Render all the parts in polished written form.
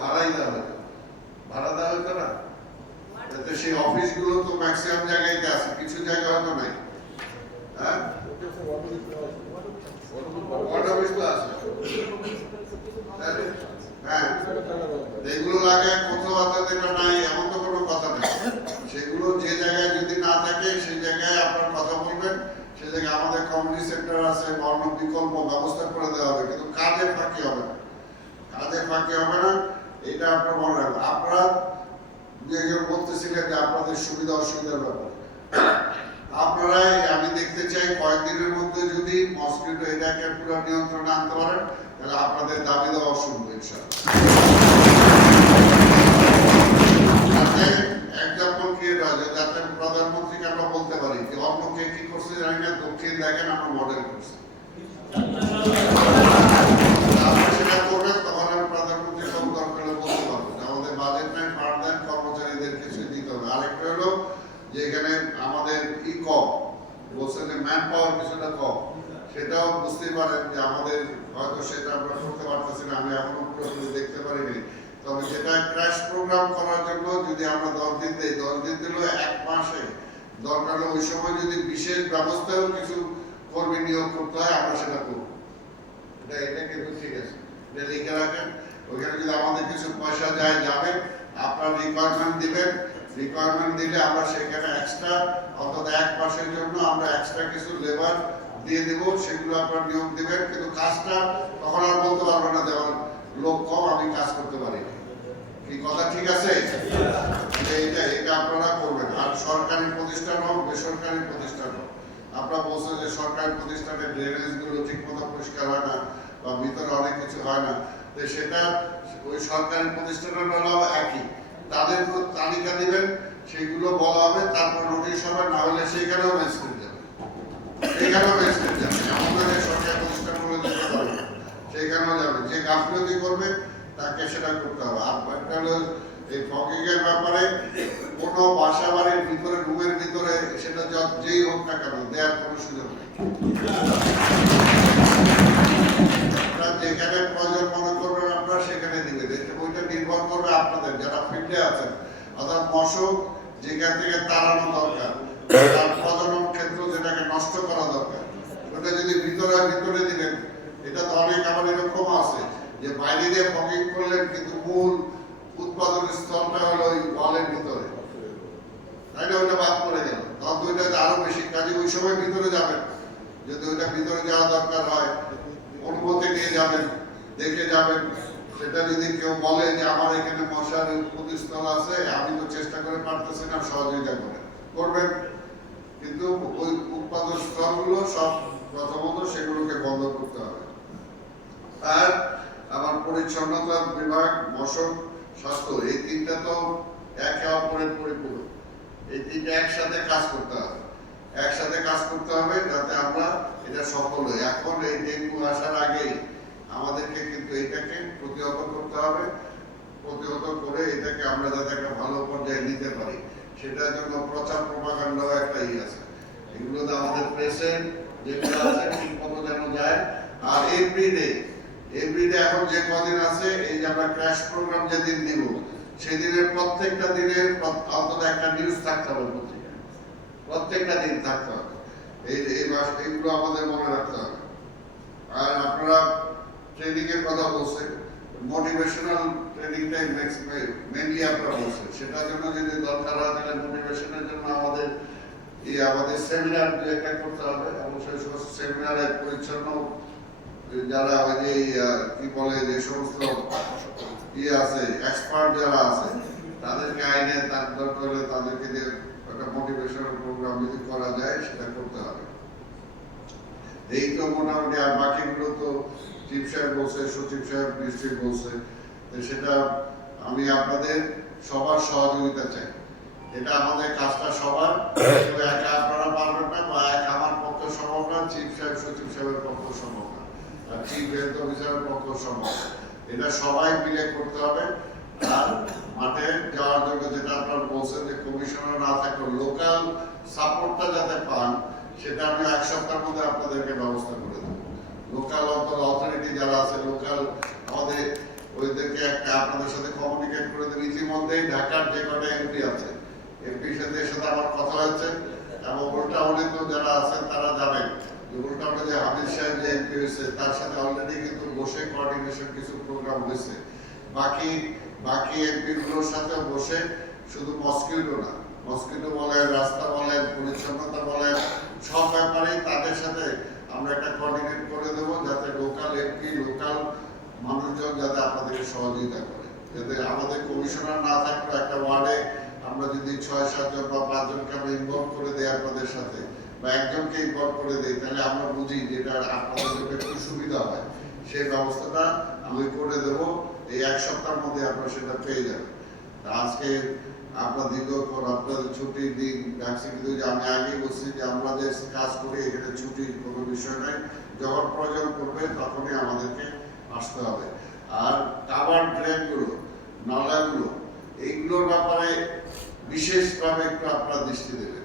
ভাড়াই দেওয়া হতো, ভাড়া দেওয়া হতো না। সেই অফিসগুলো তো ম্যাক্সিমাম জায়গায় আছে, কিছু জায়গা হয়তো নাই। হ্যাঁ, এগুলো লাগে কোথাও যেটা নাই এমন তো কোনো কথা নেই। সেগুলো যে জায়গায় যদি না থাকে সেই জায়গায় আপনার কথা বলবেন, সে জায়গায় আমাদের কমিউনিটি সেন্টার আছে, অন্য বিকল্প ব্যবস্থা করে দেওয়া হবে, কিন্তু কাজে ফাঁকি হবে না, কাজে ফাঁকি হবে না। এটা আপনার মনে রাখবেন। আপনারা বলতেছিলেন যে আপনাদের সুবিধা অসুবিধার ব্যাপারে, আপনারাই আমি দেখতে চাই কয়েকদিনের মধ্যে যদি মসকিটো এটাকে পুরো নিয়ন্ত্রণে আনতে পারেন, তাহলে আপনাদের দাবি দেওয়া শুনবো এক্সাম্পল কি যাতে প্রধানমন্ত্রীকে আমরা বলতে পারি যে অন্য কে কি করছে জানি না, দক্ষিণ দেখেন আমরা মডেল করছি, সেটা করবেন তখন আমি প্রধানমন্ত্রী সব দরকার বলতে পারবো যে আমাদের বাজেট নাই, ফান্ড দেন, কর্মচারীদের কিছু দিতে হবে। আরেকটা হলো যে এখানে আমাদের ই কম বলছেন যে ম্যান পাওয়ার কিছুটা কম, সেটাও বুঝতে পারেন যে আমাদের হয়তো সেটা আমরা করতে পারতেছি না, আমি এখনো পুরোপুরি দেখতে পারিনি। তবে যেটা ক্র্যাশ প্রোগ্রাম করার জন্য যদি আমরা 10 দিন দিই, 10 দিন দিলেও 1 মাসে দরকার হলে ওই সময় যদি বিশেষ ব্যবস্থাও কিছু কর্মী নিয়োগ করতে হয় আমরা সেটা করবো। এটা কিন্তু ঠিক আছে, এটা লিখে রাখেন। ওইখানে যদি আমাদের কিছু পয়সা যায় যাবে, আপনার রিকোয়ারমেন্ট দিবেন, রিকোয়ারমেন্ট দিলে আমরা সেখানে এক্সট্রা অন্তত 1 মাসের জন্য আমরা এক্সট্রা কিছু লেবার দিয়ে দেবো, সেগুলো আপনার নিয়োগ দিবেন। কিন্তু কাজটা তখন আর বলতে পারবো না যে আমার লোক কম, আমি কাজ করতে পারি। কি কথা ঠিক আছে? এটা আপনারা করবেন। আর সরকারি প্রতিষ্ঠান হোক বেসরকারি প্রতিষ্ঠান হোক, আপনারা বলছেন যে সরকারি প্রতিষ্ঠানের ড্রেনেজ গুলো ঠিক মতো পরিষ্কার হয় না বা ভিতরে অনেক কিছু হয় না, তো সেটা ওই সরকারি প্রতিষ্ঠানের বেলাও একই, তাদের তালিকা দিবেন, সেগুলো বলা হবে, তারপর নোটিশ হবে, না হলে সেখানেও ম্যাজিস্ট্রেট যাবে, সেখানেও ম্যাজিস্ট্রেট যাবে, এমন করে সরকারি প্রতিষ্ঠানগুলো দিতে পারবে, সেখানেও যাবে। যে গাফিলতি করবে তাকে সেটা করতে হবে। আর একটা হলো এই ফগিং এর ব্যাপারে কোনো বাসা বাড়ির ভিতরে রুমের ভিতরে সেটা যেই হোক না কেন দেওয়ার কোনো সুযোগ নেই। যেখানে প্রয়োজন মনে করবেন আপনারা সেখানে দিবেন, ওইটা নির্ভর করবে আপনাদের যারা ফিল্ডে আছেন। অর্থাৎ মশক যেখান থেকে তাড়ানো দরকার, তার প্রজনন ক্ষেত্র যেটাকে নষ্ট করা দরকার, ওটা যদি ভিতরে দিবেন। এটা তো অনেক আবার এরকম আছে যে বাইরে দিয়ে ফগিং করলেন কিন্তু মূল উৎপাদনের স্থলটা হলো ওই ওয়ালের ভিতরে, তাই না? ওইটা বাদ পড়ে গেল, তখন তো ওইটা আরো বেশি কাজে ওই সময় ভিতরে যাবেন। যদি ওইটা ভিতরে যাওয়া দরকার হয় অনুমতি নিয়ে যাবেন, দেখে যাবেন। সেটা যদি কেউ বলে যে আমার এখানে মশার প্রতিস্থল আছে, আমি তো চেষ্টা করে পারতেছি না, সহযোগিতা করবেন। কিন্তু ওই উৎপাদন স্থলগুলো সব প্রথমত সেগুলোকে বন্ধ করতে হবে। আর আমার পরিচ্ছন্নতা বিভাগ, মশক, স্বাস্থ্য, এই তিনটা তো একে অপরের পরিপূরক। এই তিনটা একসাথে কাজ করতে হবে, একসাথে কাজ করতে হবে যাতে আমরা এটা সফল হই। এখন এই ডেঙ্গু আসার আগেই আমাদেরকে কিন্তু এটাকে প্রতিহত করতে হবে, প্রতিহত করে এটাকে আমরা যাতে একটা ভালো পর্যায়ে নিতে পারি, সেটার জন্য প্রচার প্রপাগান্ডাও একটা আছে। এগুলোতে আমাদের প্রেসেন্ট যেগুলো আছে ঠিক মতো যেন যায়। আর এভরিডে এখন যে কদিন আছে এই যে আমরা ক্র্যাশ প্রোগ্রাম যেদিন দিব, সেদিনের প্রত্যেকটা দিনের অন্তত একটা নিউজ থাকতে হবে পত্রিকায়, প্রত্যেকটা দিন থাকতে হবে। এইগুলো আমাদের মনে রাখতে হবে। আর আপনারা ট্রেনিং এর কথা বলছেন, মোটিভেশনাল ট্রেনিংটাই মেইনলি আপনারা বলছেন, সেটার জন্য যদি দরকার হয় তাহলে মোটিভেশনের জন্য আমাদের সেমিনার একটা করতে হবে। অবশ্যই সেমিনারে পরিচ্ছন্ন যারা ওই যে কি বলে যে সমস্ত আছে এক্সপার্ট যারা আছে তাদেরকে আইনে তার দরকার হলে তাদেরকে দিয়ে একটা মোটিভেশনাল প্রোগ্রাম যদি করা যায় সেটা করতে হবে। এই তো মোটামুটি, আর বাকিগুলো তো চিফ সাহেব বলছে, সচিব সাহেব নিশ্চয়ই বলছে, সেটা আমি আপনাদের সবার সহযোগিতা চাই। এটা আমাদের কাজটা সবার, একা আপনারা পারবেন না বা একা আমার পক্ষে সম্ভব না, চিফ সাহেব সচিব সাহেবের পক্ষে সম্ভব না, আর চিফ হেলথ অফিসারের পক্ষে সম্ভব। এটা সবাই মিলে করতে হবে। আর মাঠে যাওয়ার জন্য যেটা আপনারা বলছেন যে কমিশনার না থাকলে লোকাল সাপোর্টটা যাতে পান, সেটা আমি 1 সপ্তাহের মধ্যে আপনাদেরকে ব্যবস্থা করে দেবো। লোকাল অথরিটি যারা আছে, লোকাল আমাদের ওইদেরকে একটা আপনাদের সাথে কমিউনিকেট করে দেব। ইতিমধ্যেই ঢাকার যে কটা এমপি আছে, এমপির সাথে আমার কথা হয়েছে, এবং উল্টাউলি তো যারা আছেন তারা জানেন যে উল্টাউলি যে হামিদ সাহেব যে এমপি হয়েছে তার সাথে অলরেডি কিন্তু বসে কোঅর্ডিনেশন কিছু প্রোগ্রাম হয়েছে। বাকি এমপি গুলোর সাথে বসে শুধু মসকিউটো না, মসকিউটো বলেন, রাস্তা বলেন, পরিচ্ছন্নতা বলেন, সব ব্যাপারেই তাদের সাথে আমরা একটা কোঅর্ডিনেট করে দেবো, যাতে লোকাল এমপি, লোকাল মানুষজন যাতে আপনাদেরকে সহযোগিতা করে। যাতে আমাদের কমিশনার না থাকলেও একটা ওয়ার্ডে আমরা যদি 6-7 জন বা 5 জনকে আমরা ইনভলভ করে দেই আপনাদের সাথে, বা একজনকে ইনভলভ করে দেই, তাহলে আমরা বুঝি যেটা আপনাদের জন্য একটু সুবিধা হয়। সেই ব্যবস্থাটা আমি করে দেবো। এই 1 সপ্তাহের মধ্যে আপনারা সেটা পেয়ে যাবেন। আজকে আমরা দীর্ঘক্ষণ আপনাদের ছুটির দিন ডাকছি, কিন্তু আমি আগেই বলছি যে আমরা যে কাজ করি এখানে ছুটির কোনো বিষয় নাই। যখন প্রয়োজন পড়বে তখনই আমাদেরকে আসতে হবে। আর কাভার ড্রেনগুলো, নালাগুলো, এইগুলোর ব্যাপারে বিশেষভাবে একটু আপনারা দৃষ্টি দেবেন।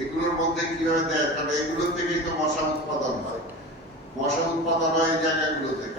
এগুলোর মধ্যে কিভাবে দেয়, কারণ এগুলোর থেকেই তো মশা উৎপাদন হয়। মশা উৎপাদন হয় এই জায়গাগুলোতে।